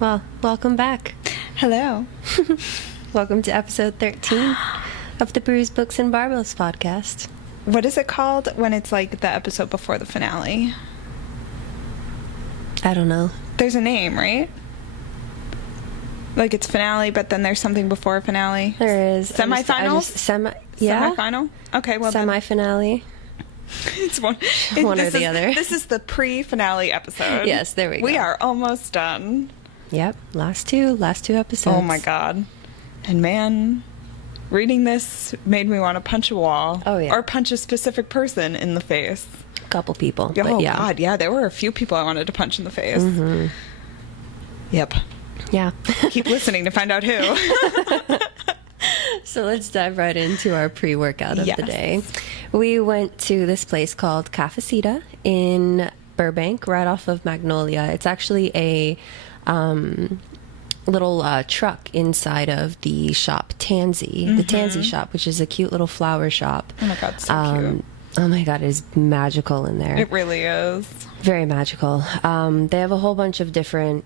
Well, welcome back. Hello. Welcome to episode 13 of the Brews, Books, and Barbells Podcast. What is it called when it's like the episode before the finale? I don't know. There's a name, right? Like it's finale, but then there's something before finale. There is. Semifinals? Yeah. Semifinal? Okay, well Semi-finale. It's one or the other. This is the pre-finale episode. Yes, there we go. We are almost done. Yep, last two episodes. Oh my god. And man, reading this made me want to punch a wall. Oh yeah. Or punch a specific person in the face. A couple people. Oh but yeah. god, yeah, there were a few people I wanted to punch in the face. Mm-hmm. Yep. Yeah. Keep listening to find out who. So let's dive right into our pre-workout of the day. We went to this place called Cafecita in Burbank, right off of Magnolia. It's actually a little truck inside of the shop Tansy, the Tansy shop, which is a cute little flower shop. Oh my god, so cute. Oh my god, it is magical in there. It really is. Very magical. They have a whole bunch of different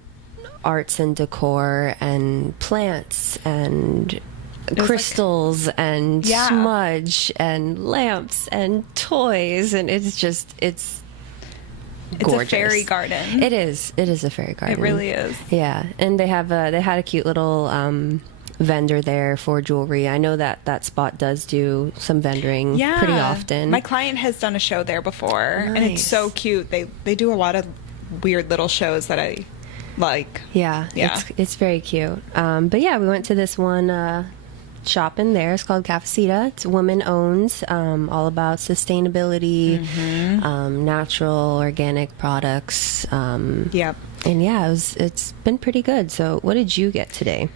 arts and decor and plants and crystals and smudge and lamps and toys, and it's gorgeous. It's a fairy garden. It is a fairy garden. It really is. Yeah, and they had a cute little vendor there for jewelry. I know that spot does do some vendoring pretty often. My client has done a show there before, Nice. and it's so cute. They do a lot of weird little shows that I like. Yeah. It's very cute. But yeah, we went to this one shop in there. It's called Cafecita. It's woman-owned, all about sustainability, natural, organic products. Yep. And yeah, it's been pretty good. So what did you get today?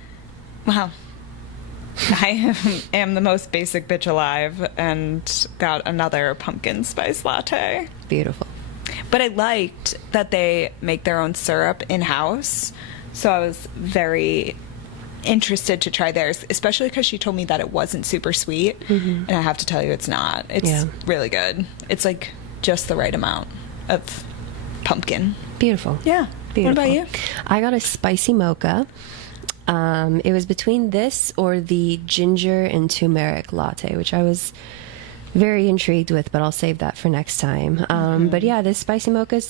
Wow. I am the most basic bitch alive and got another pumpkin spice latte. Beautiful. But I liked that they make their own syrup in-house. So I was very interested to try theirs, especially because she told me that it wasn't super sweet. And I have to tell you, it's not. It's really good. It's like just the right amount of pumpkin. Beautiful. Yeah. Beautiful. What about you? I got a spicy mocha. It was between this or the ginger and turmeric latte, which I was very intrigued with, but I'll save that for next time. But yeah, this spicy mocha,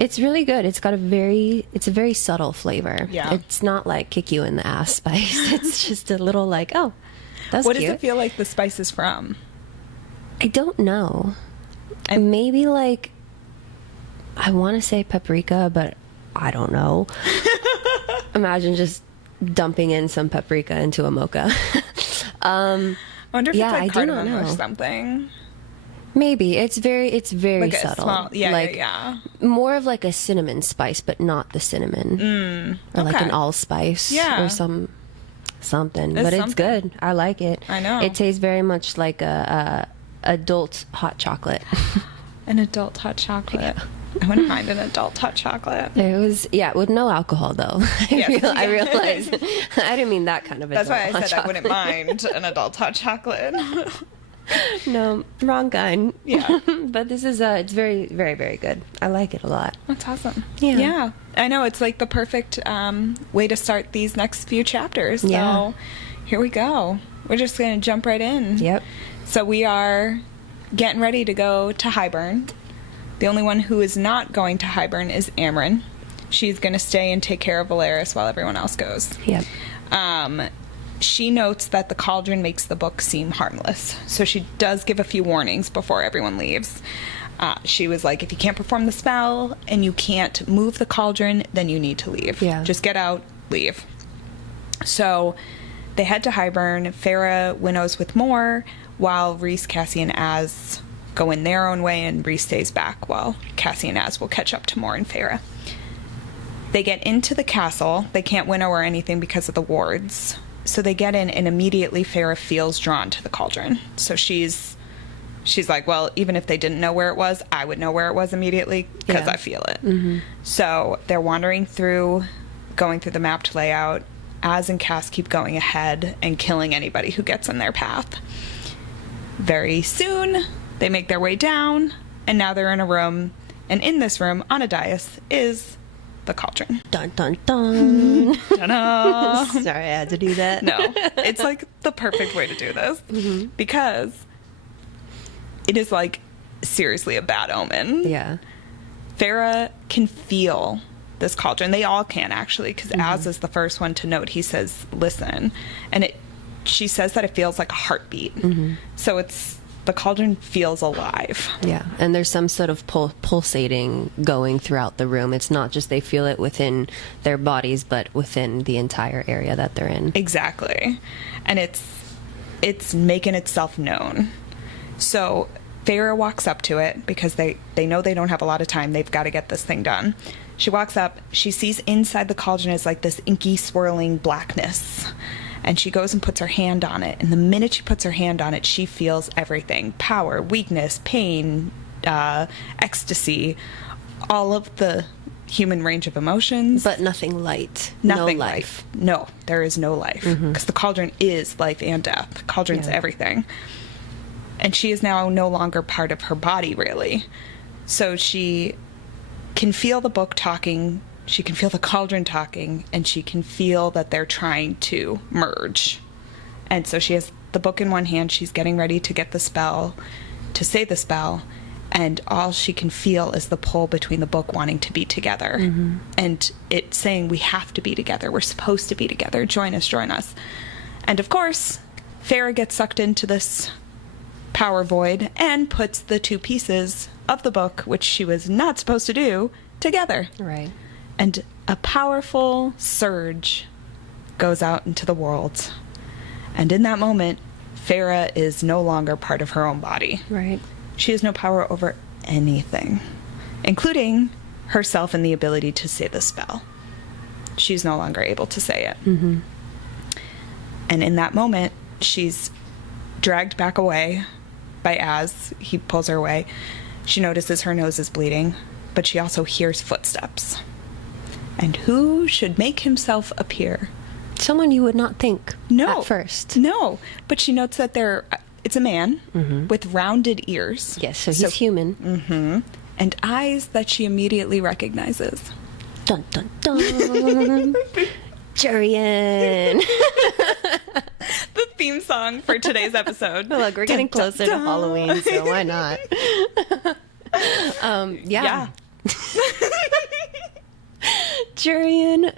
it's really good. It's a very subtle flavor. Yeah. It's not like kick you in the ass spice. It's just a little like, oh, that's What cute. does it feel like the spice is from? I don't know. Maybe like, I want to say paprika, but I don't know. Imagine just dumping in some paprika into a mocha. I wonder if it's like I do not cardamom or know. something. Maybe it's very Like a subtle. small, like, yeah. More of like a cinnamon spice, but not the cinnamon, or like okay. an allspice, Yeah. or something. It's But it's something. good. I like it. I know. It tastes very much like a adult hot chocolate. An adult hot chocolate. I wouldn't mind an adult hot chocolate. It was with no alcohol though. Yes. I realized I didn't mean that kind of adult. That's why I hot said I wouldn't chocolate. mind an adult hot chocolate. No, wrong kind. Yeah. But this is it's very, very, very good. I like it a lot. That's awesome. Yeah. Yeah. I know, it's like the perfect way to start these next few chapters. So Yeah. here we go. We're just going to jump right in. Yep. So we are getting ready to go to Hibern. The only one who is not going to Hibern is Amryn. She's going to stay and take care of Valeris while everyone else goes. Yep. She notes that the cauldron makes the book seem harmless. So she does give a few warnings before everyone leaves. She was like, if you can't perform the spell and you can't move the cauldron, then you need to leave. Yeah. Just get out, leave. So they head to Hibern. Farah winnows with Moore, while Rhys, Cassie, and Az go in their own way, and Rhys stays back while Cassie and Az will catch up to Moore and Farah. They get into the castle. They can't winnow or anything because of the wards. So they get in, and immediately Farah feels drawn to the cauldron. So she's like, well, even if they didn't know where it was, I would know where it was immediately because I feel it. Mm-hmm. So they're wandering through, going through the mapped layout. Az and Cass keep going ahead and killing anybody who gets in their path. Very soon, they make their way down, and now they're in a room. And in this room, on a dais, is the cauldron. Dun, dun, dun. Ta-da! Sorry, I had to do that. No, it's like the perfect way to do this because it is like seriously a bad omen. Yeah. Farah can feel this cauldron. They all can, actually, because Az is the first one to note. He says, listen. And she says that it feels like a heartbeat. So the cauldron feels alive. Yeah. And there's some sort of pulsating going throughout the room. It's not just they feel it within their bodies, but within the entire area that they're in. Exactly. And it's making itself known. So Farah walks up to it because they know they don't have a lot of time. They've got to get this thing done. She walks up. She sees inside the cauldron is like this inky, swirling blackness. And she goes and puts her hand on it. And the minute she puts her hand on it, she feels everything. Power, weakness, pain, ecstasy, all of the human range of emotions. But nothing light. Nothing no life. No, there is no life. Because the cauldron is life and death. The cauldron's everything. And she is now no longer part of her body, really. So she can feel the book talking, she can feel the cauldron talking, and she can feel that they're trying to merge. And so she has the book in one hand, she's getting ready to get the spell, to say the spell, and all she can feel is the pull between the book wanting to be together. And it saying, we have to be together, we're supposed to be together, join us, join us. And of course, Farah gets sucked into this power void and puts the two pieces of the book, which she was not supposed to do, together. Right. And a powerful surge goes out into the world. And in that moment, Farah is no longer part of her own body. Right. She has no power over anything, including herself and the ability to say the spell. She's no longer able to say it. And in that moment, she's dragged back away by Az. He pulls her away. She notices her nose is bleeding, but she also hears footsteps. And who should make himself appear? Someone you would not think at first. No, but she notes that it's a man with rounded ears. Yes, so he's human. And eyes that she immediately recognizes. Dun, dun, dun. Jurian. The theme song for today's episode. Look, we're getting closer to Halloween, so why not? Yeah. Jurian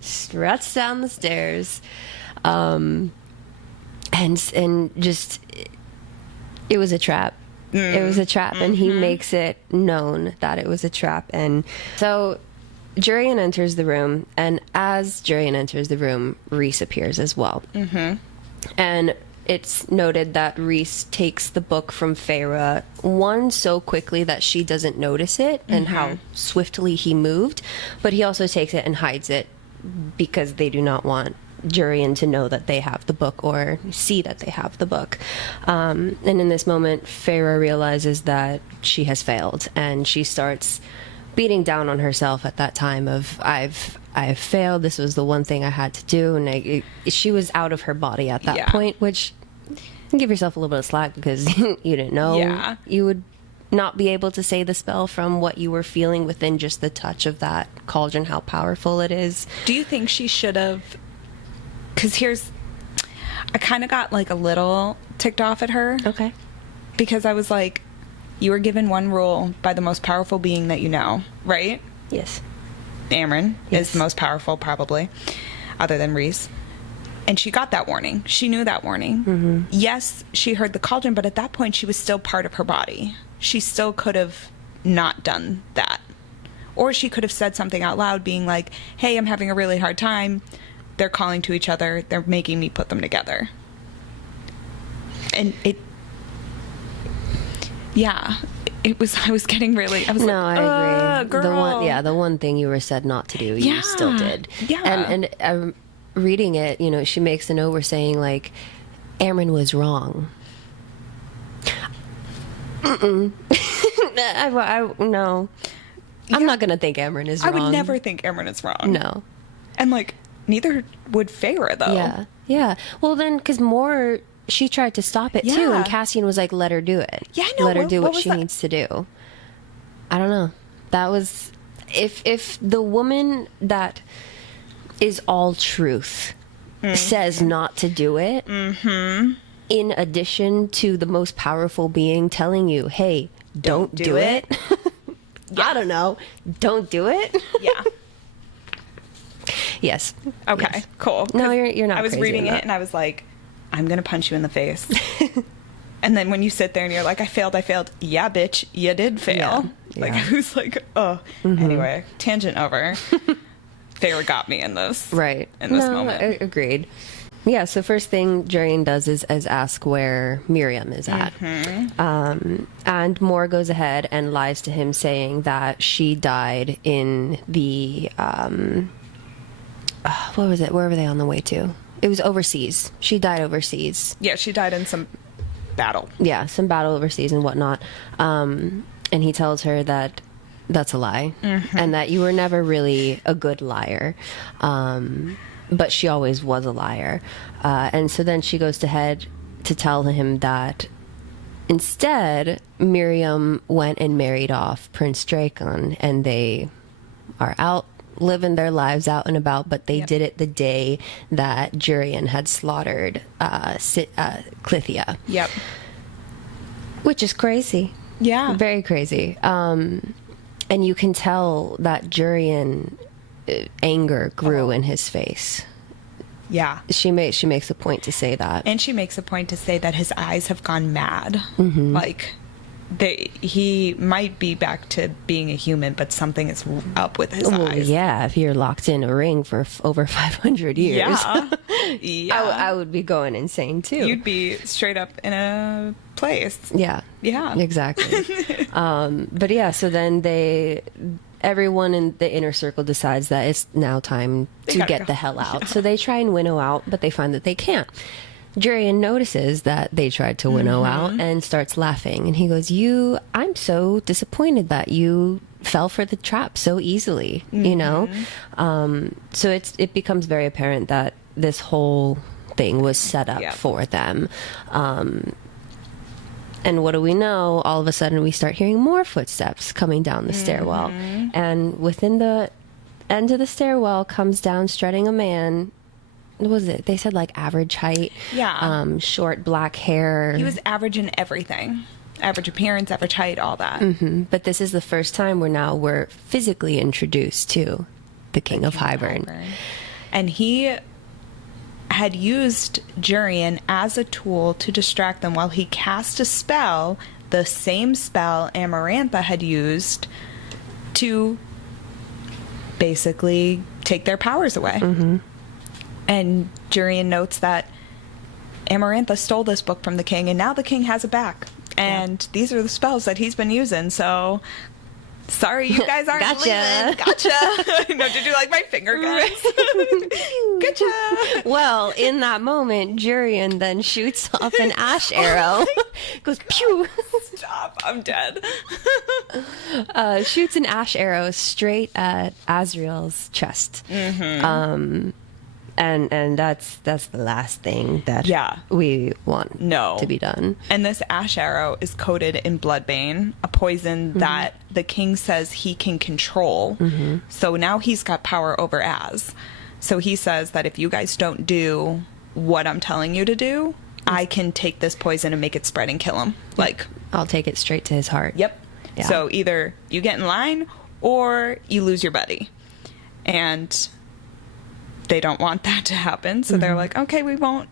struts down the stairs, and just it was a trap. It was a trap, and he makes it known that it was a trap. And so Jurian enters the room, and as Jurian enters the room, Reese appears as well. And it's noted that Reese takes the book from Farah, one, so quickly that she doesn't notice it and how swiftly he moved, but he also takes it and hides it because they do not want Jurian to know that they have the book or see that they have the book. And in this moment, Farah realizes that she has failed, and she starts beating down on herself at that time of, I've failed, this was the one thing I had to do, and she was out of her body at that point, which, give yourself a little bit of slack because you didn't know you would not be able to say the spell from what you were feeling within just the touch of that cauldron, how powerful it is. Do you think she should have, because I kind of got like a little ticked off at her. Okay. Because I was like, you were given one rule by the most powerful being that you know, right? Yes. Amren is the most powerful, probably, other than Reese. And she got that warning. She knew that warning. Yes, she heard the cauldron, but at that point, she was still part of her body. She still could have not done that. Or she could have said something out loud, being like, hey, I'm having a really hard time. They're calling to each other. They're making me put them together. And I was getting really, I was no, like, I agree. Girl. The one thing you were said not to do, you still did. Yeah. And reading it, she makes a note where saying, like, Amren was wrong. No. I'm not going to think Amren is wrong. I would never think Amren is wrong. No. And, like, neither would Farah, though. Yeah. Well, then, because she tried to stop it, too, and Cassian was like, let her do it. Yeah, I know. Let her do what she needs to do. I don't know. That was... if the woman that is all truth says not to do it, in addition to the most powerful being telling you, hey, don't do it. I don't know. Don't do it. Yeah. Yes. Okay, yes. cool. No, you're not. I was crazy reading in it that. and I was like, I'm going to punch you in the face. And then when you sit there and you're like, I failed. Yeah, bitch, you did fail. Yeah. Like, Yeah. I was like, oh. Anyway, tangent over. Farrah got me in this. Right. In this moment. Agreed. Yeah, so first thing Jurian does is ask where Miriam is at. And Moore goes ahead and lies to him, saying that she died in the, what was it? Where were they on the way to? It was overseas. She died overseas. Yeah, she died in some battle. Yeah, some battle overseas and whatnot. And he tells her that that's a lie, and that you were never really a good liar. But she always was a liar. And so then she goes ahead to tell him that instead, Miriam went and married off Prince Draken, and they are out living their lives out and about, but they did it the day that Jurian had slaughtered Clythia. Yep. Which is crazy. Yeah. Very crazy. And you can tell that Jurian anger grew in his face. Yeah. She makes a point to say that. And she makes a point to say that his eyes have gone mad. Like, he might be back to being a human, but something is up with his eyes. Yeah, if you're locked in a ring for over 500 years. Yeah. Yeah. I would be going insane too. You'd be straight up in a place. Yeah. Yeah. Exactly. But yeah, so then everyone in the inner circle decides that it's now time to gotta get go. the hell out. So they try and winnow out, but they find that they can't. Jurian notices that they tried to winnow out and starts laughing. And he goes, I'm so disappointed that you fell for the trap so easily, you know? So it becomes very apparent that this whole thing was set up for them. And what do we know? All of a sudden, we start hearing more footsteps coming down the stairwell. And within the end of the stairwell comes down strutting a man. What was it? They said like average height. Yeah. Short black hair. He was average in everything. Average appearance, average height, all that. But this is the first time we're physically introduced to the King of Hybern. And he had used Jurian as a tool to distract them while he cast a spell, the same spell Amarantha had used to basically take their powers away. And Jurian notes that Amarantha stole this book from the king, and now the king has it back. And these are the spells that he's been using, so sorry you guys aren't leaving. Gotcha. No, did you like my finger guns? Gotcha. Well, in that moment, Jurian then shoots off an ash arrow. Goes pew. Stop, I'm dead. Shoots an ash arrow straight at Azriel's chest. And that's the last thing that we want to be done. And this ash arrow is coated in bloodbane, a poison that the king says he can control. So now he's got power over Az. So he says that if you guys don't do what I'm telling you to do, I can take this poison and make it spread and kill him. Like, I'll take it straight to his heart. Yep. Yeah. So either you get in line or you lose your buddy. And they don't want that to happen. So they're like, okay, we'll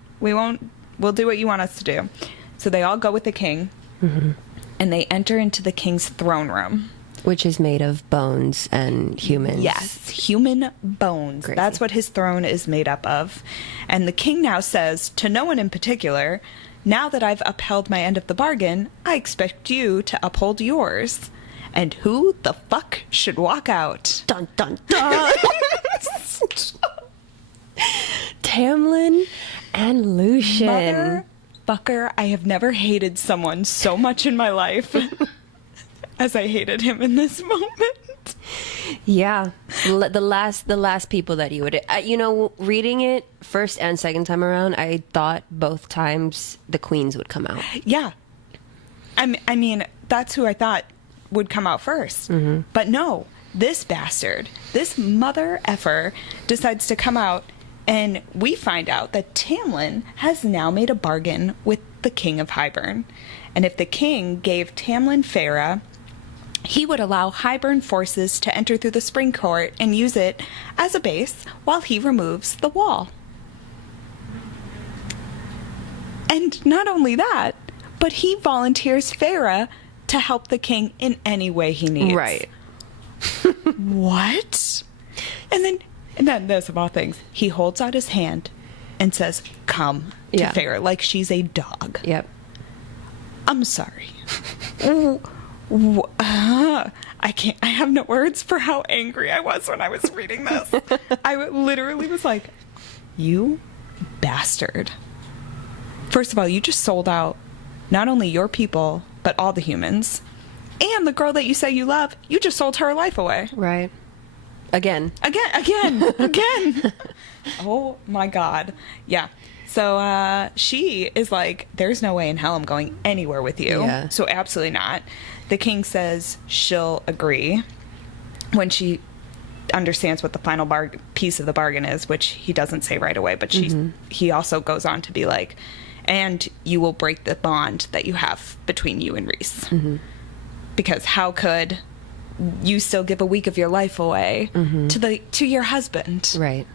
do what you want us to do. So they all go with the king and they enter into the king's throne room. Which is made of bones and humans. Yes, human bones. Crazy. That's what his throne is made up of. And the king now says to no one in particular, now that I've upheld my end of the bargain, I expect you to uphold yours. And who the fuck should walk out? Dun, dun, dun. Tamlin and Lucian. Motherfucker, I have never hated someone so much in my life as I hated him in this moment. Yeah, the last people that you would, reading it first and second time around, I thought both times the queens would come out. Yeah, I mean that's who I thought would come out first, but no, this bastard, this mother effer, decides to come out, and we find out that Tamlin has now made a bargain with the King of Hybern. And if the king gave Tamlin Farah, he would allow Hybern forces to enter through the spring court and use it as a base while he removes the wall. And not only that, but he volunteers Farah to help the king in any way he needs. Right. What? And then this of all things, he holds out his hand and says, "Come," to Farah, like she's a dog. Yep. I'm sorry. I have no words for how angry I was when I was reading this. I literally was like, you bastard. First of all, you just sold out not only your people, but all the humans. And the girl that you say you love, you just sold her life away. Right. Again. Oh my God. Yeah. So she is like, there's no way in hell I'm going anywhere with you. Yeah. So absolutely not. The king says she'll agree when she understands what the final piece of the bargain is, which he doesn't say right away, but he also goes on to be like, and you will break the bond that you have between you and Rhys. Mm-hmm. Because how could you still give a week of your life away to your husband? Right.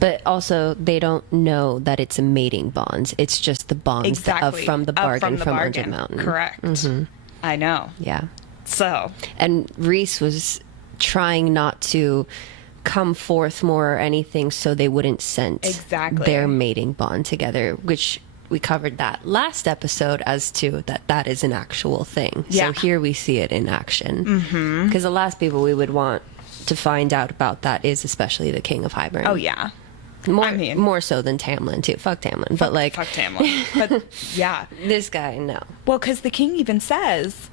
But also, they don't know that it's a mating bond. It's just the bonds from the bargain from Under Mountain. Correct. Mm-hmm. I know. Yeah. So. And Rhys was trying not to come forth more or anything so they wouldn't sense their mating bond together, which we covered that last episode as to that is an actual thing. Yeah. So here we see it in action. Because the last people we would want to find out about that is especially the King of Hybern. Oh, yeah. More so than Tamlin, too. Fuck Tamlin. Fuck Tamlin. But, yeah. This guy, no. Well, because the king even says,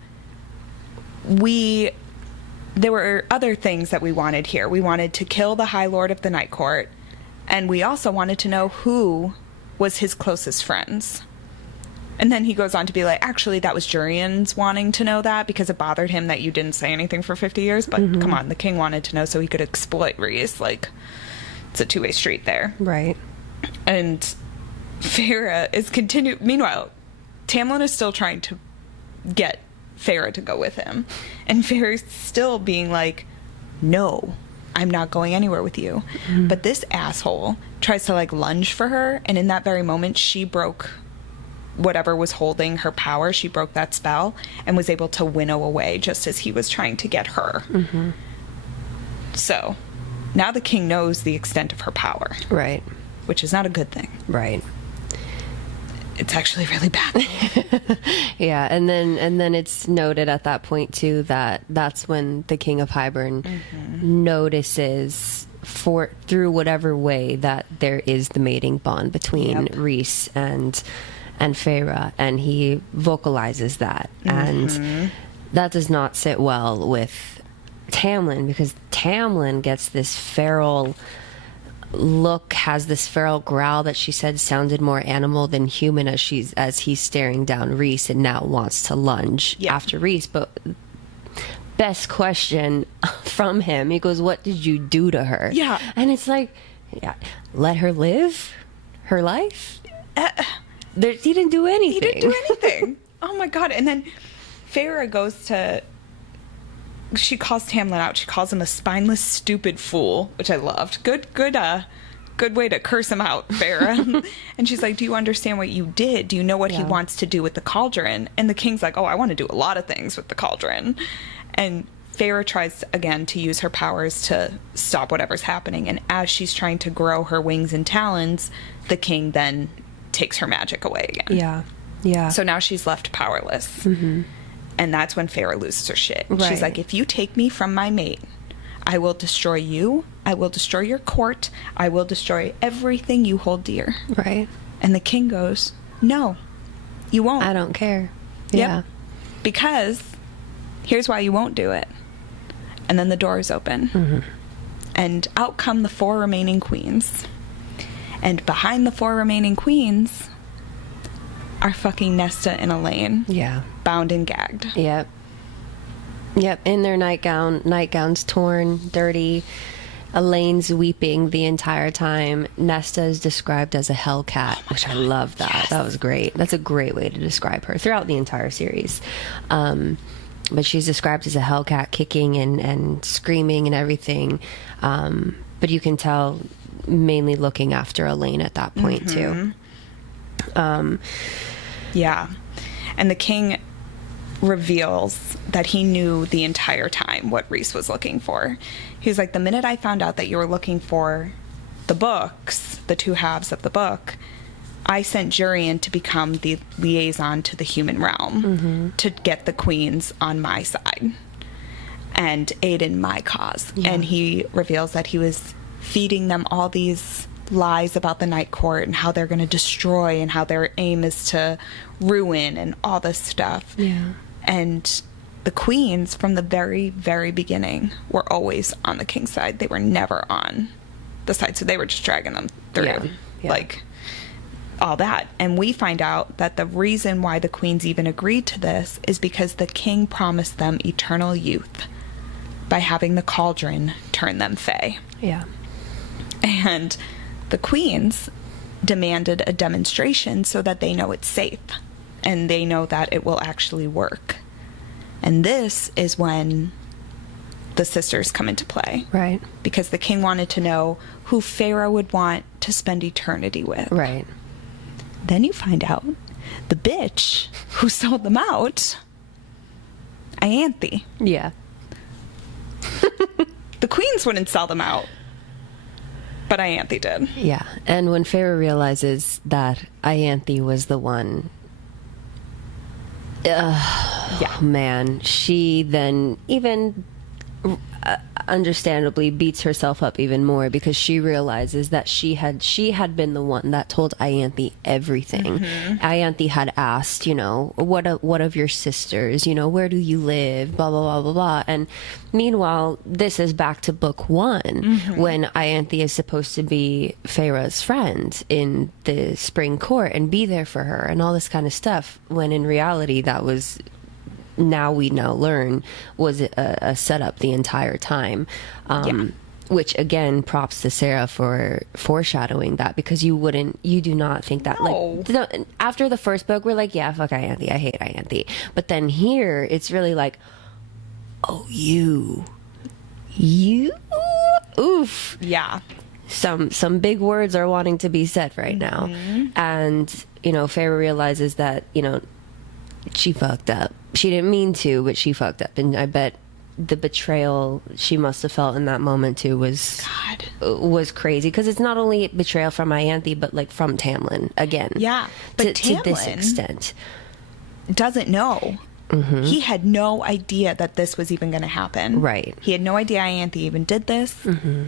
there were other things that we wanted here. We wanted to kill the High Lord of the Night Court, and we also wanted to know who was his closest friends. And then he goes on to be like, actually, that was Jurian's wanting to know that because it bothered him that you didn't say anything for 50 years. But come on, the king wanted to know so he could exploit Rhys. Like, it's a two-way street there. Right. And Farah is Meanwhile, Tamlin is still trying to get Farah to go with him. And Farah's still being like, no, I'm not going anywhere with you. But this asshole tries to, like, lunge for her. And in that very moment, she broke whatever was holding her power. She broke that spell and was able to winnow away just as he was trying to get her. So now the king knows the extent of her power. Right. Which is not a good thing. Right. It's actually really bad. Yeah, and then it's noted at that point too that that's when the King of Hybern notices through whatever way that there is the mating bond between Rhys and Farah, and he vocalizes that, and that does not sit well with Tamlin, because Tamlin gets this feral look, has this feral growl that she said sounded more animal than human as he's staring down Rhys, and now wants to lunge after Rhys. But best question from him, he goes, "What did you do to her?" Yeah. And it's like, let her live her life. He didn't do anything. Oh my God. And then Farah goes to, she calls Tamlin out. She calls him a spineless, stupid fool, which I loved. Good way to curse him out, Farah. And she's like, do you understand what you did? Do you know what he wants to do with the cauldron? And the king's like, oh, I want to do a lot of things with the cauldron. And Farah tries again to use her powers to stop whatever's happening. And as she's trying to grow her wings and talons, the king then takes her magic away again. Yeah. So now she's left powerless. And that's when Farah loses her shit. Right. She's like, if you take me from my mate, I will destroy you. I will destroy your court. I will destroy everything you hold dear. Right. And the king goes, no, you won't. I don't care. Yep. Because here's why you won't do it. And then the doors open. And out come the 4 remaining queens. And behind the 4 remaining queens are fucking Nesta and Elaine. Yeah. Bound and gagged. Yep. Yep, in their nightgowns torn, dirty. Elaine's weeping the entire time. Nesta is described as a hellcat, which I love that. Yes. That was great. That's a great way to describe her throughout the entire series. But she's described as a hellcat, kicking and screaming and everything. But you can tell mainly looking after Elaine at that point, too. Yeah. And the king reveals that he knew the entire time what Rhys was looking for. He was like, the minute I found out that you were looking for the books, the two halves of the book, I sent Jurian to become the liaison to the human realm to get the queens on my side and aid in my cause. Yeah. And he reveals that he was feeding them all these lies about the Night Court and how they're going to destroy and how their aim is to ruin and all this stuff. Yeah. And the queens, from the very, very beginning, were always on the king's side. They were never on the side, so they were just dragging them through, like, all that. And we find out that the reason why the queens even agreed to this is because the king promised them eternal youth by having the cauldron turn them fae. Yeah. And the queens demanded a demonstration so that they know it's safe and they know that it will actually work. And this is when the sisters come into play. Right. Because the king wanted to know who Pharaoh would want to spend eternity with. Right. Then you find out the bitch who sold them out, Ianthe. Yeah. The queens wouldn't sell them out, but Ianthe did. Yeah. And when Pharaoh realizes that Ianthe was the one, yeah, man, she then even understandably beats herself up even more because she realizes that she had been the one that told Ianthe everything. Ianthe had asked, what of your sisters, where do you live, blah blah blah blah blah. And meanwhile, this is back to book 1 when Ianthe is supposed to be Pharaoh's friend in the spring court and be there for her and all this kind of stuff, when in reality that was, now we learn, was a setup the entire time. Which again, props to Sarah for foreshadowing that, because you do not think that. No. Like, after the first book, we're like, yeah, fuck Ianthe, I hate Ianthe. But then here, it's really like, oh, you, oof. Yeah. Some big words are wanting to be said right now. And, Pharaoh realizes that, she fucked up. She didn't mean to, but she fucked up. And I bet the betrayal she must have felt in that moment too was crazy, because it's not only betrayal from Ianthe, but like from Tamlin again. Yeah, but to this extent, doesn't know. He had no idea that this was even going to happen. Right. He had no idea Ianthe even did this.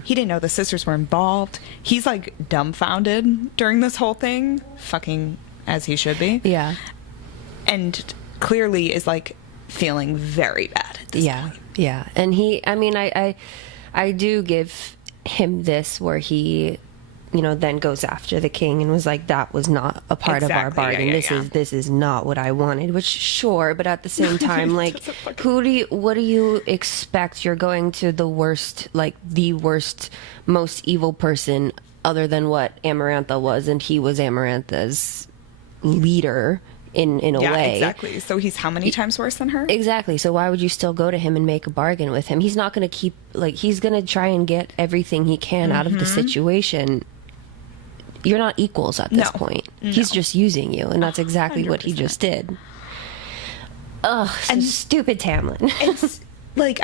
He didn't know the sisters were involved. He's like dumbfounded during this whole thing, fucking as he should be. Yeah. And clearly is like feeling very bad at this point. Yeah. And I do give him this, where he, then goes after the king and was like, that was not a part of our bargain. This is not what I wanted, which sure, but at the same time, like, what do you expect? You're going to the worst, most evil person other than what Amarantha was, and he was Amarantha's leader. In a way. Exactly. So he's how many times worse than her? Exactly. So why would you still go to him and make a bargain with him? He's not going to he's going to try and get everything he can out of the situation. You're not equals at this point. No. He's just using you, and that's exactly 100%. What he just did. Ugh, and stupid Tamlin. It's like,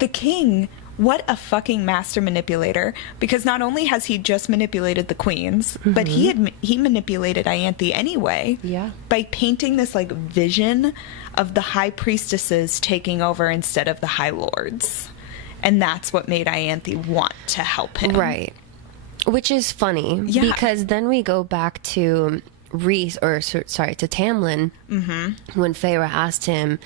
the king, what a fucking master manipulator, because not only has he just manipulated the queens, but he manipulated Ianthe anyway. Yeah. By painting this like vision of the high priestesses taking over instead of the high lords. And that's what made Ianthe want to help him. Right. Which is funny, because then we go back to Rhys, to Tamlin, when Pharaoh asked him,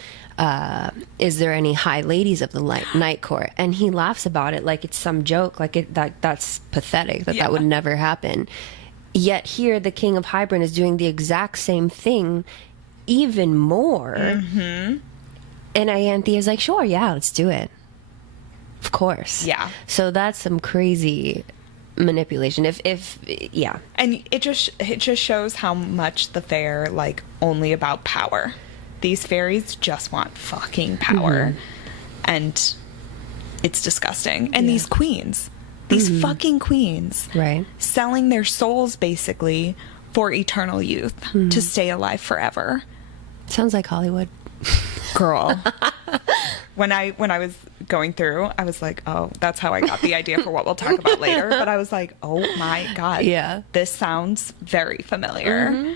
is there any high ladies of the night court? And he laughs about it like it's some joke, like that's pathetic, that would never happen. Yet here, the king of Hybern is doing the exact same thing, even more. And Ianthea's like, sure, yeah, let's do it. Of course. Yeah. So that's some crazy manipulation. If yeah. And it just shows how much the fae are, like, only about power. These fairies just want fucking power. And it's disgusting. And these queens, these fucking queens, Right. selling their souls basically for eternal youth to stay alive forever. Sounds like Hollywood. Girl. When I was going through, I was like, oh, that's how I got the idea for what we'll talk about later. But I was like, oh my God. Yeah. This sounds very familiar.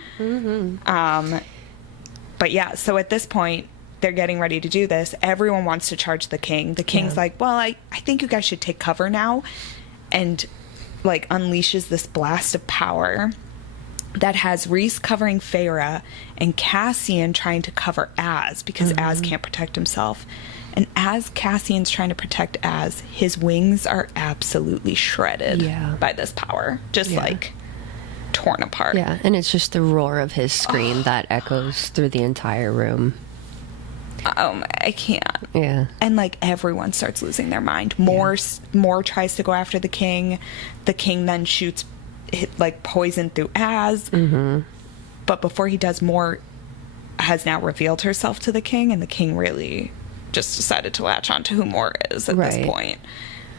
But yeah, so at this point, they're getting ready to do this. Everyone wants to charge the king. The king's like, well, I think you guys should take cover now. And, like, unleashes this blast of power that has Rhys covering Feyre and Cassian trying to cover Az because Az can't protect himself. And as Cassian's trying to protect Az, his wings are absolutely shredded by this power. Just, like, torn apart. Yeah, and it's just the roar of his scream that echoes through the entire room. I can't. Yeah. And, like, everyone starts losing their mind. More tries to go after the king. The king then shoots, like, poison through Az. But before he does, Mor has now revealed herself to the king, and the king really just decided to latch on to who Mor is at this point,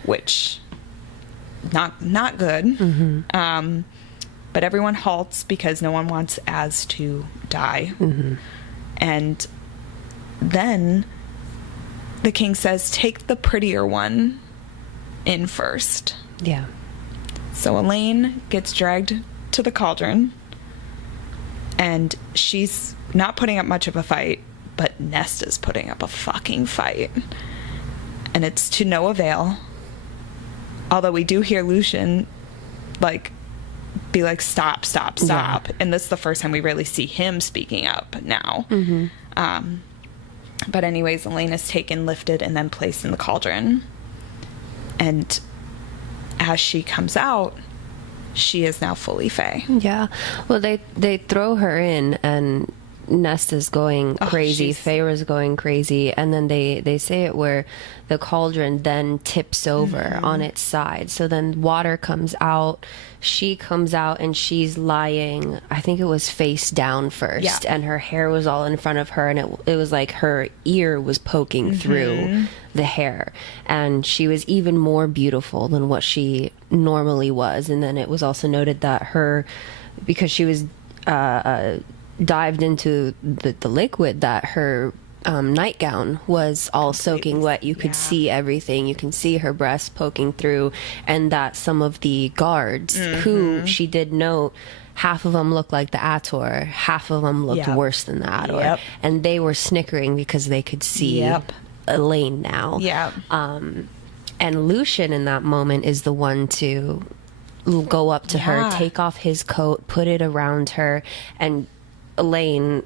which not good. But everyone halts because no one wants Az to die. And then the king says, take the prettier one in first. Yeah. So Elaine gets dragged to the cauldron, and she's not putting up much of a fight, but Nesta's putting up a fucking fight. And it's to no avail. Although we do hear Lucien, like, be like, stop. Yeah. And this is the first time we really see him speaking up now. But anyways, Elaine is taken, lifted, and then placed in the cauldron. And as she comes out, she is now fully fae. Yeah. Well, they throw her in, and Nesta's going crazy. Feyre's going crazy. And then they say it where the cauldron then tips over on its side. So then water comes out. She comes out, and she's lying, I think it was face down first. And her hair was all in front of her, and it was like her ear was poking through the hair. And she was even more beautiful than what she normally was. And then it was also noted that because she was dived into the liquid, that her nightgown was all soaking wet. You could see everything. You can see her breasts poking through, and that some of the guards, who she did note, half of them looked like the Ator, half of them looked worse than the Ator, and they were snickering because they could see Elaine now. And Lucien in that moment is the one to go up to her, take off his coat, put it around her, and Elaine,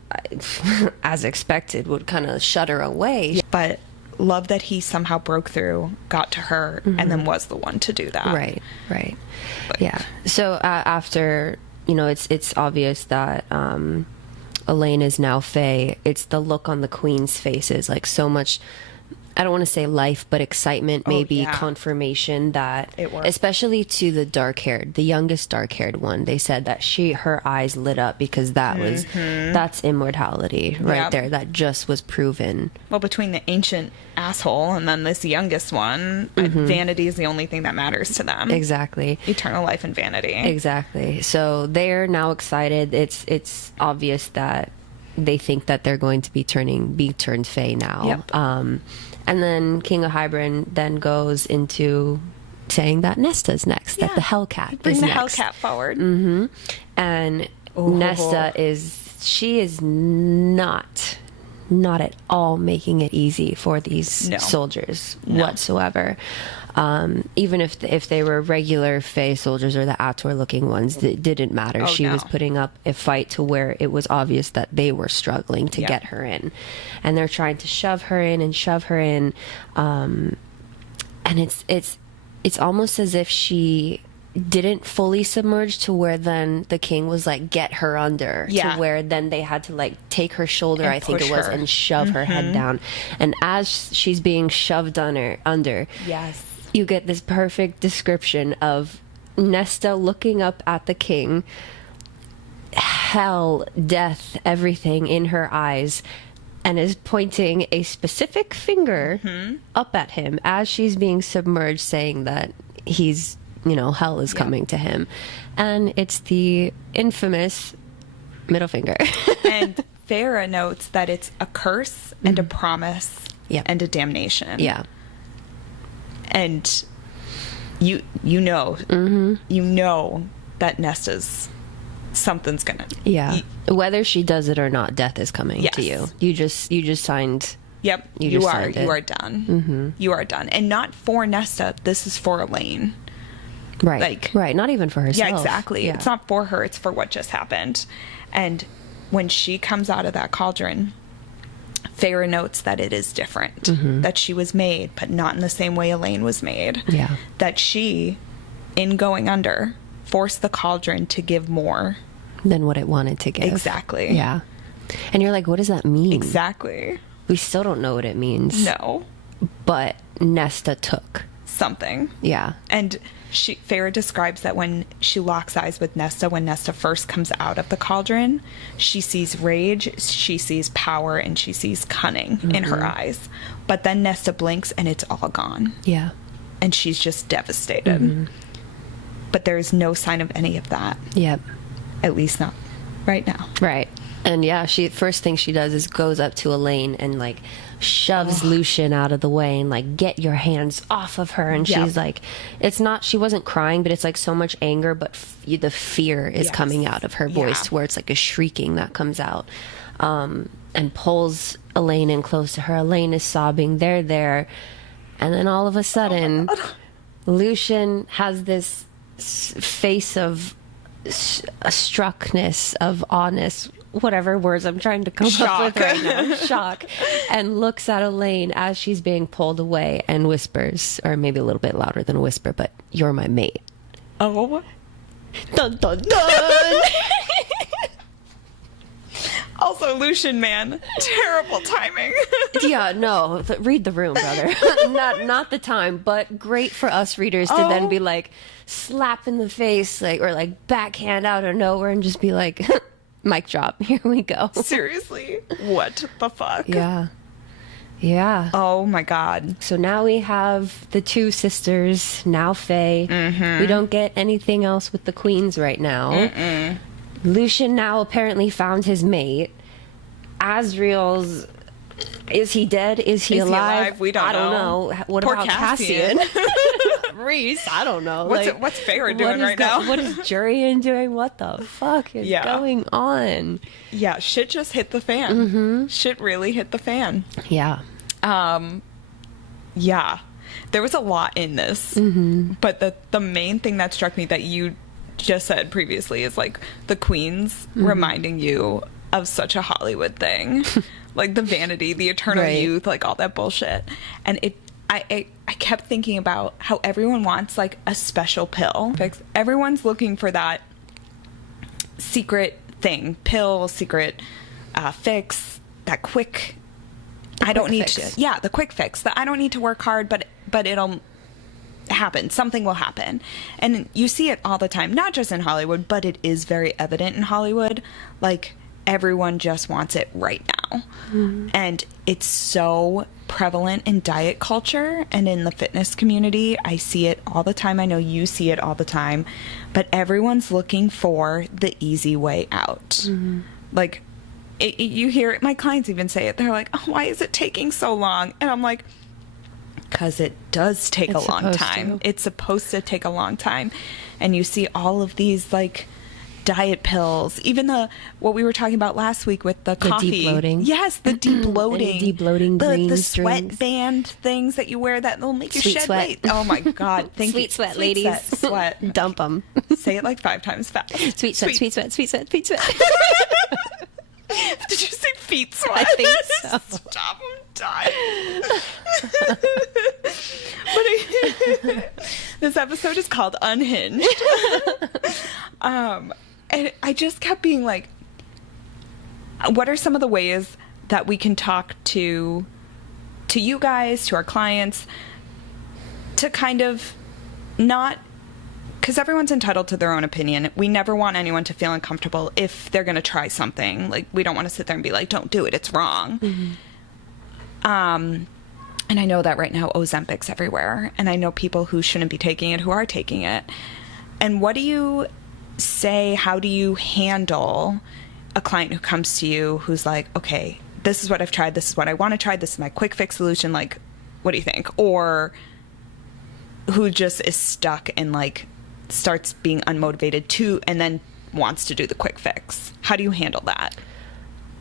as expected, would kind of shudder away. But love that he somehow broke through, got to her, and then was the one to do that. Right. But, yeah. So after, it's obvious that Elaine is now fae. It's the look on the queen's faces, like so much, I don't want to say life, but excitement, maybe confirmation that, it worked. Especially to the youngest dark-haired one, they said that her eyes lit up because that's immortality right there. That just was proven. Well, between the ancient asshole and then this youngest one, vanity is the only thing that matters to them. Exactly. Eternal life and vanity. Exactly. So they're now excited. It's obvious that they think that they're going to be turned fae now. And then King of Hybern then goes into saying that Nesta's next, that the Hellcat is next. Bring the Hellcat forward. And Nesta is not at all making it easy for these soldiers whatsoever. Even if they were regular fae soldiers or the Ator looking ones, it didn't matter. She was putting up a fight to where it was obvious that they were struggling to get her in, and they're trying to shove her in, and it's almost as if she didn't fully submerge to where then the king was like, get her under, Yeah. to where then they had to like take her shoulder, And I think it push was, her. and shove her head down. And as she's being shoved under, Yes. you get this perfect description of Nesta looking up at the king, hell, death, everything in her eyes, and is pointing a specific finger up at him as she's being submerged, saying that he's, hell is coming to him. And it's the infamous middle finger. And Farah notes that it's a curse and a promise Yep. and a damnation. Yeah. And you know that Nesta's something's gonna. Yeah. Whether she does it or not, death is coming Yes. to you. You just signed. Yep, You you just are. signed You it. are done. You are done, and not for Nesta. This is for Elaine. Right. Right. Not even for herself. Yeah, exactly. Yeah. It's not for her. It's for what just happened. And when she comes out of that cauldron, Farah notes that it is different. That she was made, but not in the same way Elaine was made. Yeah. That she, in going under, forced the cauldron to give more. Than what it wanted to give. Exactly. Yeah. And you're like, what does that mean? Exactly. We still don't know what it means. No. But Nesta took. Something. Yeah. And Farah describes that when she locks eyes with Nesta, when Nesta first comes out of the cauldron, she sees rage, she sees power, and she sees cunning in her eyes. But then Nesta blinks and it's all gone. Yeah. And she's just devastated. But there's no sign of any of that. Yep. At least not right now. Right. And yeah, first thing she does is goes up to Elaine and like shoves Lucian out of the way and like, get your hands off of her. And Yeah. she's like, it's not, she wasn't crying, but it's like so much anger, but the fear is Yes. coming out of her voice, Yeah. to where it's like a shrieking that comes out, and pulls Elaine in close to her. Elaine is sobbing. They're there. And then all of a sudden, Lucian has this face of a struckness, of oddness, whatever words I'm trying to come up with right now. Shock. And looks at Elaine as she's being pulled away and whispers, or maybe a little bit louder than a whisper, but you're my mate. Oh. Dun dun dun! Also, Lucian, man. Terrible timing. Yeah, no, read the room, brother. not the time, but great for us readers to then be like, slap in the face, like, or like backhand out of nowhere and just be like, mic drop, here we go. Seriously. What the fuck? Yeah. Yeah. Oh my god. So now we have the two sisters, now Faye. We don't get anything else with the queens right now. Lucian now apparently found his mate. Asriel's... Is he dead? Is he alive? We don't know. I don't know. What Poor about Cassian? Reese? I don't know. What's Farah doing right now? What is Jurian doing? What the fuck is going on? Yeah, shit just hit the fan. Shit really hit the fan. Yeah. Yeah. There was a lot in this. But the main thing that struck me that you just said previously is like the queens reminding you of such a Hollywood thing. Like the vanity, the eternal youth, like all that bullshit. And I kept thinking about how everyone wants like a special pill fix. Everyone's looking for that secret thing, pill, secret fix, that quick. I don't need to. Yeah, the quick fix. That I don't need to work hard, but it'll happen. Something will happen. And you see it all the time, not just in Hollywood, but it is very evident in Hollywood. Like everyone just wants it right now. And it's so prevalent in diet culture and in the fitness community. I see it all the time. I know you see it all the time, but everyone's looking for the easy way out. Like you hear it, my clients even say it. They're like, oh, why is it taking so long? And I'm like, because it does take a long time. It's supposed to take a long time. And you see all of these like diet pills, even what we were talking about last week with the coffee. Deep bloating. Yes, the deep bloating. Deep bloating the sweatband things that you wear that will make you shed weight. Oh my god. Sweet sweat, ladies. Sweat. Dump them. Say it like 5 times fast. Sweet sweat, sweet sweat, sweet sweat, sweet sweat. Did you say feet sweat? I think so. Stop, I'm dying. This episode is called Unhinged. And I just kept being like, what are some of the ways that we can talk to you guys, to our clients, to kind of not, because everyone's entitled to their own opinion. We never want anyone to feel uncomfortable if they're going to try something. Like, we don't want to sit there and be like, don't do it, it's wrong. And I know that right now Ozempic's everywhere, and I know people who shouldn't be taking it who are taking it. And what do you say, how do you handle a client who comes to you who's like, okay, this is what I've tried, this is what I want to try, this is my quick fix solution, like, what do you think? Or who just is stuck and like starts being unmotivated too, and then wants to do the quick fix. How do you handle that?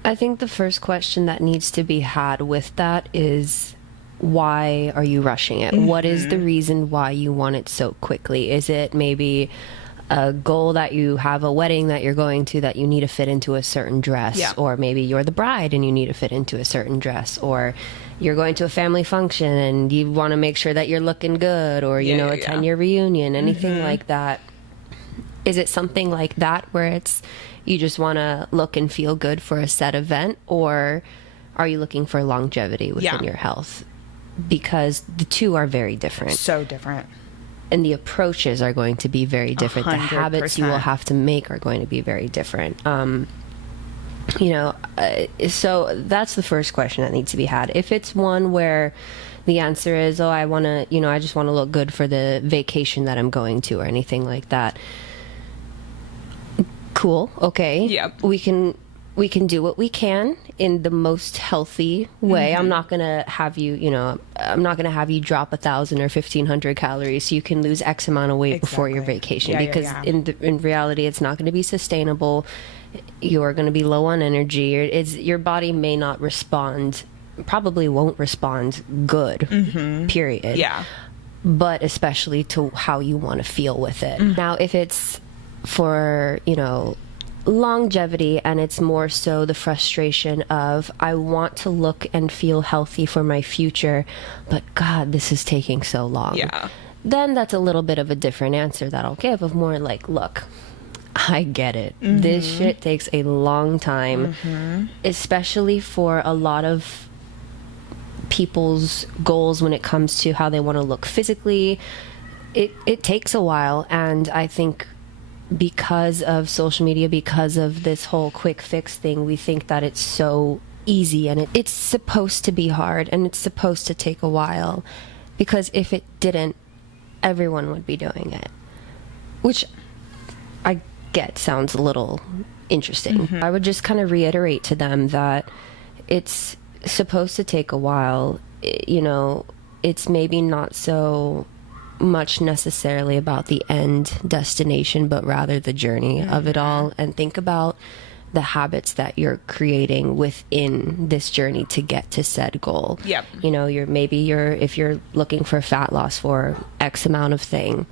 I think the first question that needs to be had with that is, why are you rushing it? What is the reason why you want it so quickly? Is it maybe a goal that you have, a wedding that you're going to, that you need to fit into a certain dress? Yeah. Or maybe you're the bride and you need to fit into a certain dress, or you're going to a family function and you want to make sure that you're looking good, or you know, a 10-year reunion, anything like that. Is it something like that where it's you just want to look and feel good for a set event, or are you looking for longevity within your health? Because the two are very different. So different. And the approaches are going to be very different. 100%. The habits you will have to make are going to be very different. You know, so that's the first question that needs to be had. If it's one where the answer is, oh, I want to, you know, I just want to look good for the vacation that I'm going to, or anything like that. Cool. Okay. Yep. We can do what we can in the most healthy way. I'm not going to have you, you know, I'm not going to have you drop 1,000 or 1,500 calories so you can lose X amount of weight before your vacation, because in reality, it's not going to be sustainable. You're going to be low on energy. Your body may not respond, probably won't respond good, period. Yeah. But especially to how you want to feel with it. Now, if it's for, you know, longevity, and it's more so the frustration of, I want to look and feel healthy for my future, but God, this is taking so long. Yeah. Then that's a little bit of a different answer that I'll give, of more like, look, I get it. This shit takes a long time, especially for a lot of people's goals when it comes to how they want to look physically. It takes a while, and I think because of social media, because of this whole quick fix thing, we think that it's so easy, and it's supposed to be hard, and it's supposed to take a while, because if it didn't, everyone would be doing it, which I get sounds a little interesting. I would just kind of reiterate to them that it's supposed to take a while. You know, it's maybe not so much necessarily about the end destination, but rather the journey of it all. And think about the habits that you're creating within this journey to get to said goal. Yep. You know, if you're looking for fat loss for X amount of thing,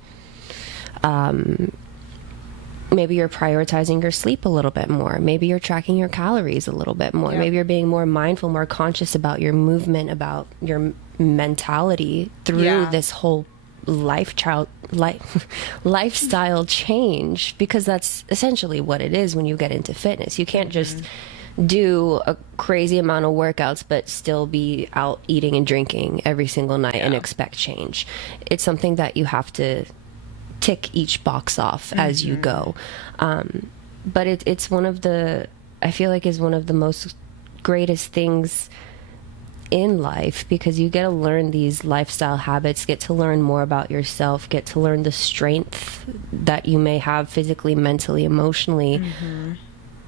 maybe you're prioritizing your sleep a little bit more. Maybe you're tracking your calories a little bit more. Yep. Maybe you're being more mindful, more conscious about your movement, about your mentality through this whole lifestyle change, because that's essentially what it is when you get into fitness. You can't just do a crazy amount of workouts but still be out eating and drinking every single night and expect change. It's something that you have to tick each box off as you go. But it's one of the, I feel like, is one of the most greatest things in life, because you get to learn these lifestyle habits, get to learn more about yourself, get to learn the strength that you may have physically, mentally, emotionally,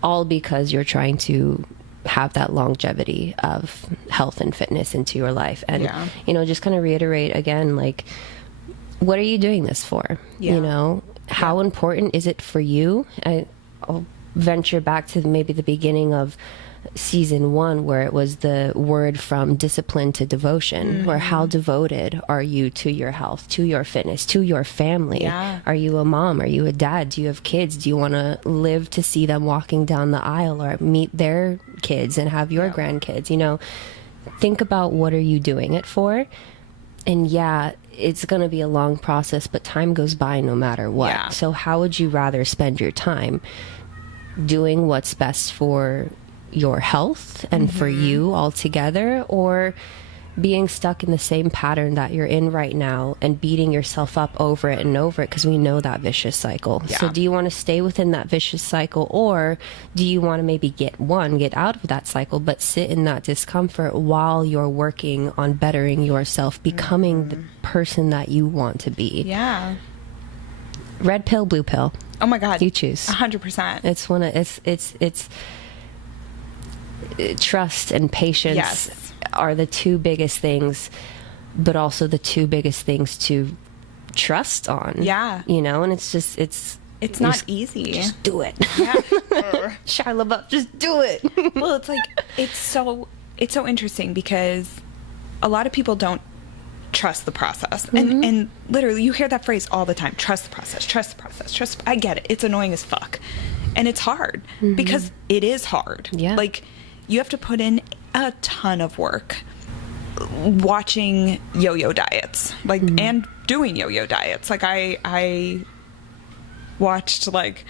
all because you're trying to have that longevity of health and fitness into your life. And, you know, just kind of reiterate again, like, what are you doing this for? You know, how important is it for you? I'll venture back to maybe the beginning of season 1, where it was the word from discipline to devotion, where how devoted are you to your health, to your fitness, to your family? Are you a mom? Are you a dad? Do you have kids? Do you want to live to see them walking down the aisle, or meet their kids and have your grandkids? You know, think about, what are you doing it for? And it's going to be a long process, but time goes by no matter what. Yeah. So how would you rather spend your time? Doing what's best for your health and for you altogether, or being stuck in the same pattern that you're in right now and beating yourself up over it and over it, because we know that vicious cycle. Yeah. So do you want to stay within that vicious cycle, or do you want to maybe get out of that cycle but sit in that discomfort while you're working on bettering yourself, becoming the person that you want to be? Yeah. Red pill, blue pill. Oh my God. You choose. 100%. It's one of it's trust and patience. Yes. Are the two biggest things, but also the two biggest things to trust on. Yeah. You know, and it's not easy. Just do it. Yeah. Shia LaBeouf, just do it. Well, it's like, it's so interesting because a lot of people don't trust the process. And literally you hear that phrase all the time. Trust the process. I get it. It's annoying as fuck. And it's hard because it is hard. Yeah. Like, you have to put in a ton of work watching yo-yo diets, like, and doing yo-yo diets. Like, I watched, like,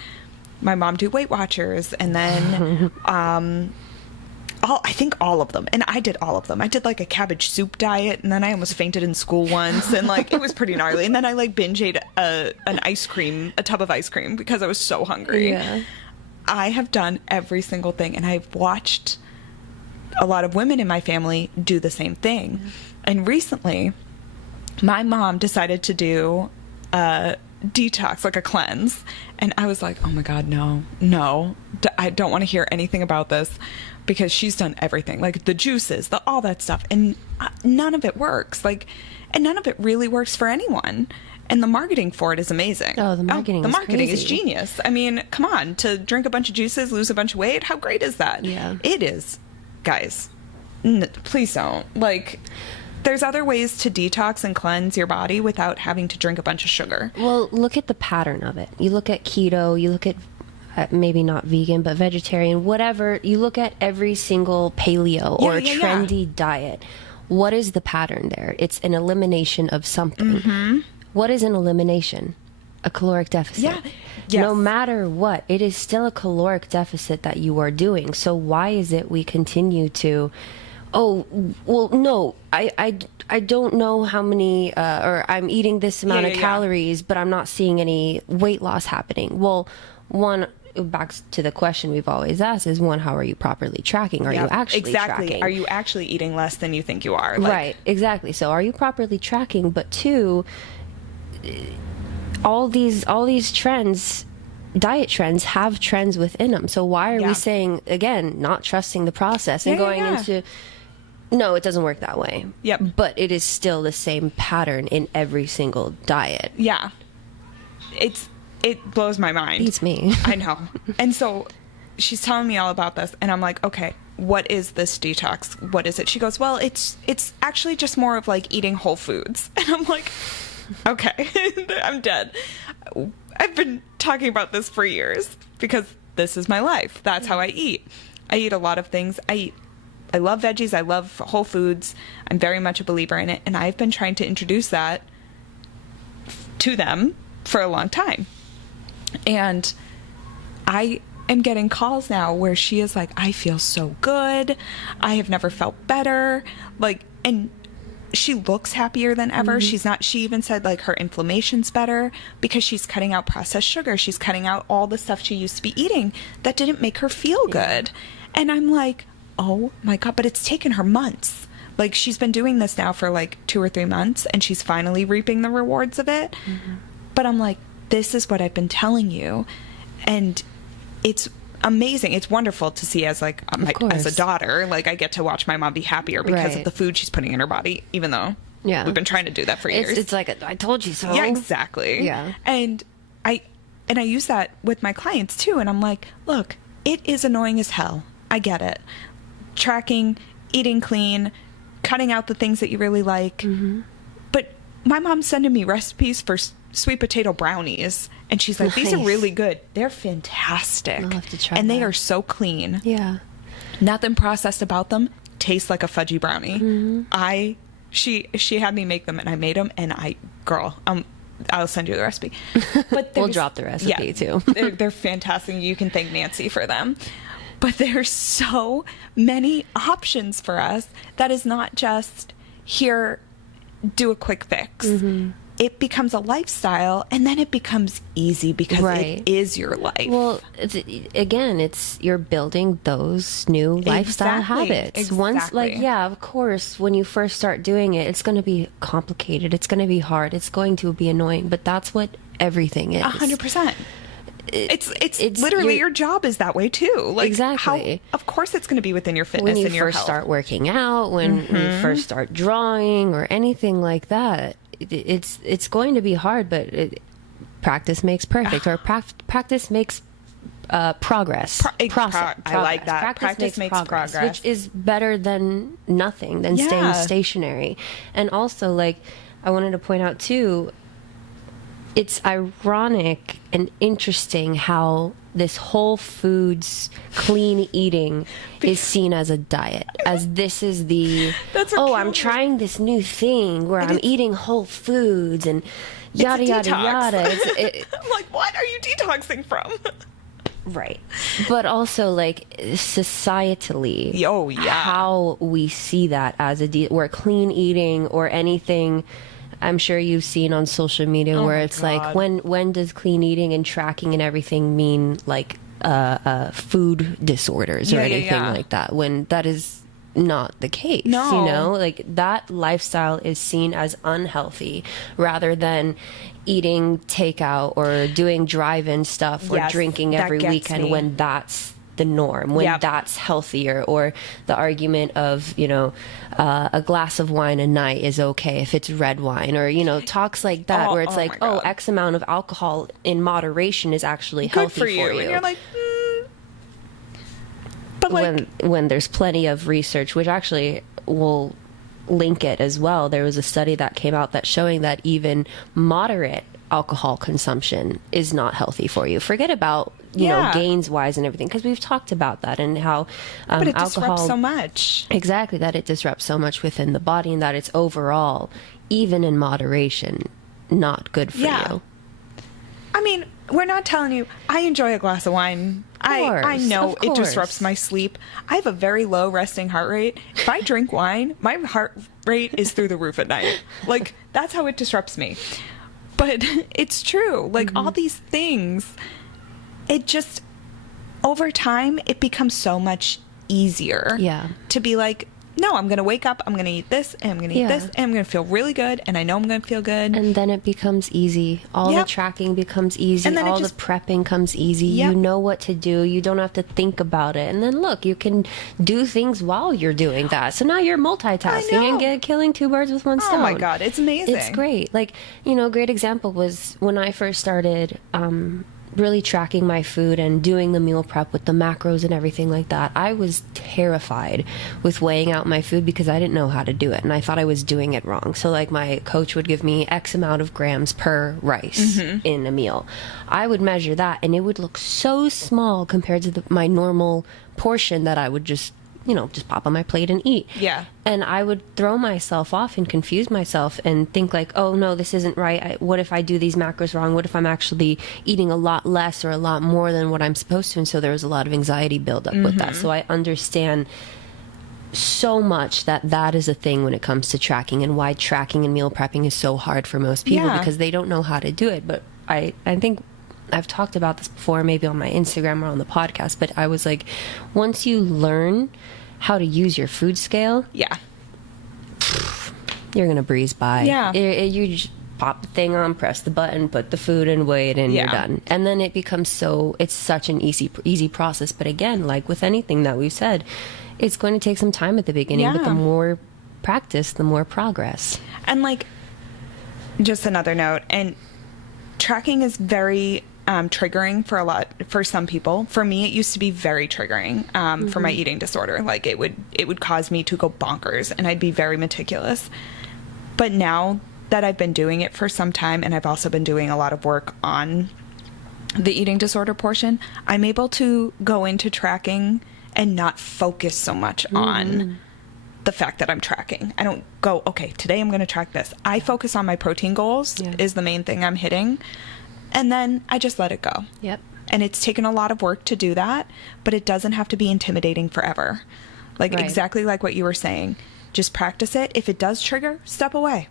my mom do Weight Watchers, and then I think all of them, and I did all of them. I did like a cabbage soup diet, and then I almost fainted in school once, and like it was pretty gnarly. And then I like binge ate a tub of ice cream because I was so hungry. Yeah. I have done every single thing, and I've watched a lot of women in my family do the same thing. And recently, my mom decided to do a detox, like a cleanse, and I was like, oh my God, no, I don't want to hear anything about this, because she's done everything, like the juices, all that stuff, and none of it works. Like, and none of it really works for anyone. And the marketing for it is amazing. Oh, the marketing is genius. I mean, come on, to drink a bunch of juices, lose a bunch of weight, how great is that? Yeah. It is. Guys, please don't. Like, there's other ways to detox and cleanse your body without having to drink a bunch of sugar. Well, look at the pattern of it. You look at keto, you look at maybe not vegan, but vegetarian, whatever. You look at every single paleo or trendy diet. What is the pattern there? It's an elimination of something. What is an elimination? A caloric deficit. Yeah. Yes. No matter what, it is still a caloric deficit that you are doing. So why is it we continue to, oh, well, no, I don't know how many, or I'm eating this amount of calories, but I'm not seeing any weight loss happening. Well, one, back to the question we've always asked is, one, how are you properly tracking? Are you actually tracking? Are you actually eating less than you think you are? Like, right, exactly. So are you properly tracking? But two, all these trends, diet trends, have trends within them. So why are we saying, again, not trusting the process and going into, no, it doesn't work that way. Yep. But it is still the same pattern in every single diet. Yeah. It blows my mind. Beats me. I know. And so she's telling me all about this, and I'm like, okay, what is this detox? What is it? She goes, well, it's actually just more of like eating whole foods. And I'm like, okay, I'm dead. I've been talking about this for years because this is my life. That's how I eat. I eat a lot of things. I love veggies. I love whole foods. I'm very much a believer in it. And I've been trying to introduce that to them for a long time. And I am getting calls now where she is like, I feel so good. I have never felt better. Like, and she looks happier than ever. She even said like her inflammation's better because she's cutting out processed sugar. She's cutting out all the stuff she used to be eating that didn't make her feel good. And I'm like, oh my God, but it's taken her months. Like, she's been doing this now for like 2 or 3 months, and she's finally reaping the rewards of it. But I'm like, this is what I've been telling you. And it's amazing. It's wonderful to see as like as a daughter. Like, I get to watch my mom be happier because of the food she's putting in her body, even though we've been trying to do that for years. It's like, I told you so. Yeah, exactly. Yeah. And I use that with my clients too. And I'm like, look, it is annoying as hell. I get it. Tracking, eating clean, cutting out the things that you really like. But my mom's sending me recipes for sweet potato brownies, and she's like, these are really good. They're fantastic. I'll have to try and that. They are so clean. Yeah. Nothing processed about them. Tastes like a fudgy brownie. I she had me make them, and I made them, and I'll send you the recipe. But we'll drop the recipe too. they're fantastic. You can thank Nancy for them. But there's so many options for us that is not just here, do a quick fix. Mm-hmm. It becomes a lifestyle, and then it becomes easy because it is your life. Well, it's you're building those new lifestyle habits. Exactly. Once, of course, when you first start doing it, it's going to be complicated. It's going to be hard. It's going to be annoying. But that's what everything is. 100%. It's literally your job is that way too. Like, exactly. Of course, it's going to be within your fitness and your health. When you first start working out, when you first start drawing or anything like that, it's going to be hard. But practice makes perfect, or practice makes progress. I like that. Practice makes progress, which is better than nothing, than staying stationary. And also, like, I wanted to point out too, it's ironic and interesting how this Whole Foods clean eating is seen as a diet, as this is the, I'm trying this new thing where I'm eating whole foods and yada, yada, yada. I'm like, what are you detoxing from? Right. But also, like, societally, how we see that as where clean eating or anything, I'm sure you've seen on social media where it's like, when does clean eating and tracking and everything mean like food disorders or anything like that, when that is not the case. No. You know, like, that lifestyle is seen as unhealthy rather than eating takeout or doing drive-in stuff or drinking every weekend when that's the norm, when that's healthier, or the argument of, you know, a glass of wine a night is okay if it's red wine, or, you know, talks like that where it's like, X amount of alcohol in moderation is actually healthy for you. And you're like, but like, when there's plenty of research, which actually will link it as well. There was a study that came out that's showing that even moderate alcohol consumption is not healthy for you. Forget about, you know, gains wise and everything, because we've talked about that and how but it alcohol disrupts so much. Exactly, that it disrupts so much within the body, and that it's overall, even in moderation, not good for you. I mean, we're not telling you, I enjoy a glass of wine. I know it disrupts my sleep. I have a very low resting heart rate. If I drink wine, my heart rate is through the roof at night. Like, that's how it disrupts me. But it's true. Like, all these things, it just, over time, it becomes so much easier to be like, no, I'm going to wake up, I'm going to eat this, and I'm going to eat this, and I'm going to feel really good, and I know I'm going to feel good. And then it becomes easy. All the tracking becomes easy. And then all the prepping comes easy. You know what to do. You don't have to think about it. And then, look, you can do things while you're doing that. So now you're multitasking and killing two birds with one stone. Oh, my God. It's amazing. It's great. Like, you know, a great example was when I first started really tracking my food and doing the meal prep with the macros and everything like that. I was terrified with weighing out my food because I didn't know how to do it, and I thought I was doing it wrong. So, like, my coach would give me X amount of grams per rice in a meal. I would measure that, and it would look so small compared to my normal portion that I would just pop on my plate and eat. Yeah. And I would throw myself off and confuse myself and think like, oh no, this isn't right. What if I do these macros wrong? What if I'm actually eating a lot less or a lot more than what I'm supposed to? And so there was a lot of anxiety buildup with that. So I understand so much that is a thing when it comes to tracking, and why tracking and meal prepping is so hard for most people because they don't know how to do it. But I think I've talked about this before, maybe on my Instagram or on the podcast, but I was like, once you learn how to use your food scale, you're gonna breeze by. You just pop the thing on, press the button, put the food in, weigh it, and you're done. And then it becomes it's such an easy process. But again, like with anything that we've said, it's going to take some time at the beginning, but the more practice, the more progress. And like, just another note, and tracking is very triggering for some people. For me, it used to be very triggering for my eating disorder. Like, it would cause me to go bonkers, and I'd be very meticulous. But now that I've been doing it for some time, and I've also been doing a lot of work on the eating disorder portion, I'm able to go into tracking and not focus so much on the fact that I'm tracking. I don't go, okay, today I'm going to track this. I focus on my protein goals is the main thing I'm hitting. And then I just let it go. Yep. And it's taken a lot of work to do that, but it doesn't have to be intimidating forever. Like exactly like what you were saying. Just practice it. If it does trigger, step away.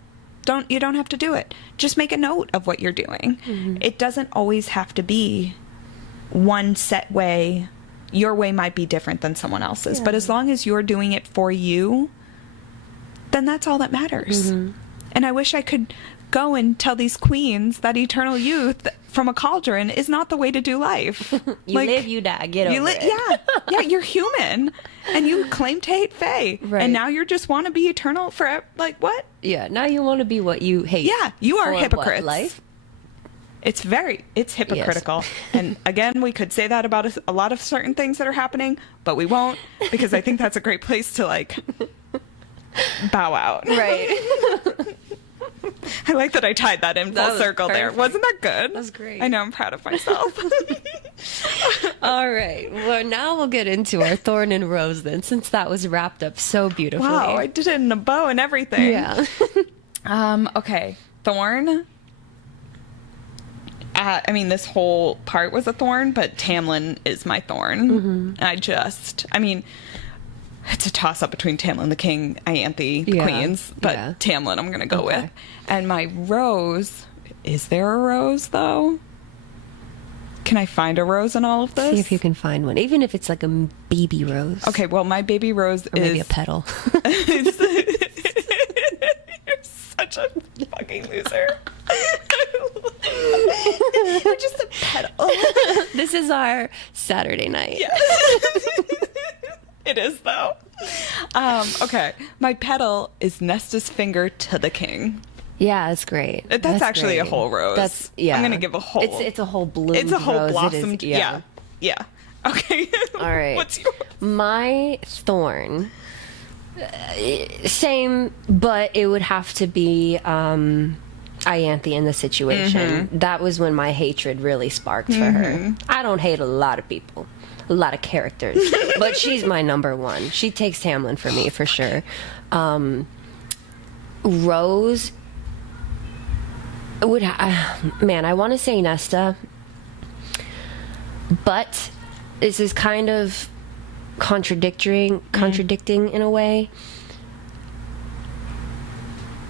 You don't have to do it. Just make a note of what you're doing. Mm-hmm. It doesn't always have to be one set way. Your way might be different than someone else's, but as long as you're doing it for you, then that's all that matters. Mm-hmm. And I wish I could go and tell these queens that eternal youth from a cauldron is not the way to do life. You live, you die. Get over it. Yeah, you're human. And you claim to hate Fae. Right. And now you just want to be eternal forever. Like, what? Yeah, now you want to be what you hate. Yeah, you are hypocrites. What, life? It's hypocritical. Yes. And again, we could say that about a lot of certain things that are happening, but we won't, because I think that's a great place to, like, bow out. Right. I like that I tied that in full circle there. Wasn't that good? That was great. I know, I'm proud of myself. All right. Well, now we'll get into our thorn and rose then, since that was wrapped up so beautifully. Wow, I did it in a bow and everything. Yeah. Okay. Thorn. I mean, this whole part was a thorn, but Tamlin is my thorn. Mm-hmm. It's a toss-up between Tamlin the king, Ianthe the queens, but Tamlin I'm going to go with. And my rose, is there a rose, though? Can I find a rose in all of this? See if you can find one, even if it's like a baby rose. Okay, well, my baby rose or maybe a petal. You're such a fucking loser. You're just a petal. This is our Saturday night. Yeah. It is, though. Okay. My petal is Nesta's finger to the king. Yeah, that's great. That's actually great. A whole rose. I'm going to give a whole... It's a whole bloom. It's a whole rose. blossomed... Yeah. Okay. All right. What's yours? My thorn... same, but it would have to be Ianthe in the situation. Mm-hmm. That was when my hatred really sparked for her. I don't hate a lot of people. A lot of characters, but she's my number one. She takes Tamlin for me, for sure. Rose would I want to say Nesta, but this is kind of contradicting in a way.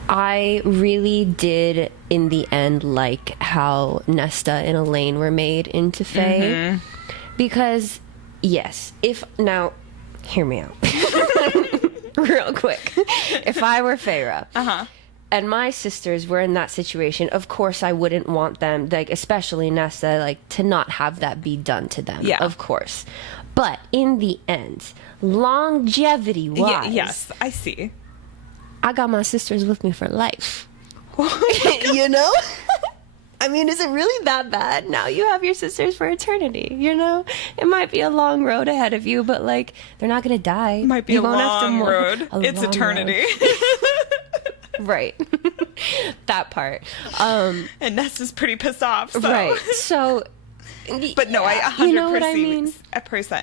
I really did in the end like how Nesta and Elaine were made into Fae, because yes, now hear me out real quick. If I were Feyre and my sisters were in that situation, of course I wouldn't want them, like especially Nesta, like to not have that be done to them. Yeah, of course. But in the end, longevity wise, yes, I see. I got my sisters with me for life. You know? I mean, is it really that bad? Now you have your sisters for eternity, you know? It might be a long road ahead of you, but, like, they're not going to die. It might be a long road. It's eternity. Right. That part. And Nesta's pretty pissed off. So. Right. So... But no, I 100%, you know what I mean?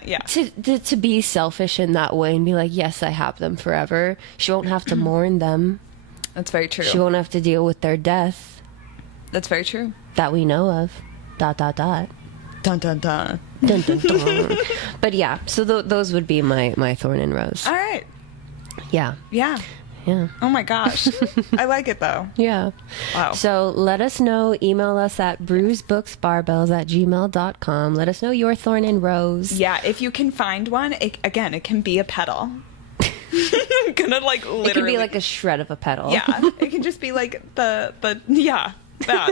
Yeah. To be selfish in that way and be like, yes, I have them forever. She won't have to mourn them. That's very true. She won't have to deal with their death. That's very true. That we know of. ... Dun, dun, dun. Dun, dun, dun. But yeah, so those would be my thorn and rose. All right. Yeah. Yeah. Yeah. Oh my gosh. I like it though. Yeah. Wow. So let us know. Email us at brewsbooksbarbells@gmail.com. Let us know your thorn and rose. Yeah. If you can find one, it can be a petal. I'm gonna like literally. It can be like a shred of a petal. Yeah. It can just be like that.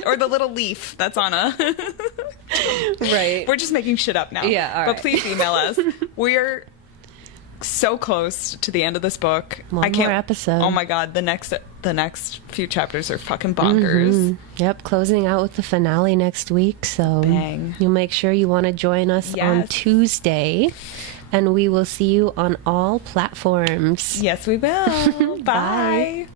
Or the little leaf that's on a. Right. We're just making shit up now. Yeah. All right. But please email us. We're so close to the end of this book. One more episode. Oh my god, the next few chapters are fucking bonkers. Yep, closing out with the finale next week, so bang. You'll make sure you want to join us on Tuesday, and we will see you on all platforms. Yes, we will. Bye.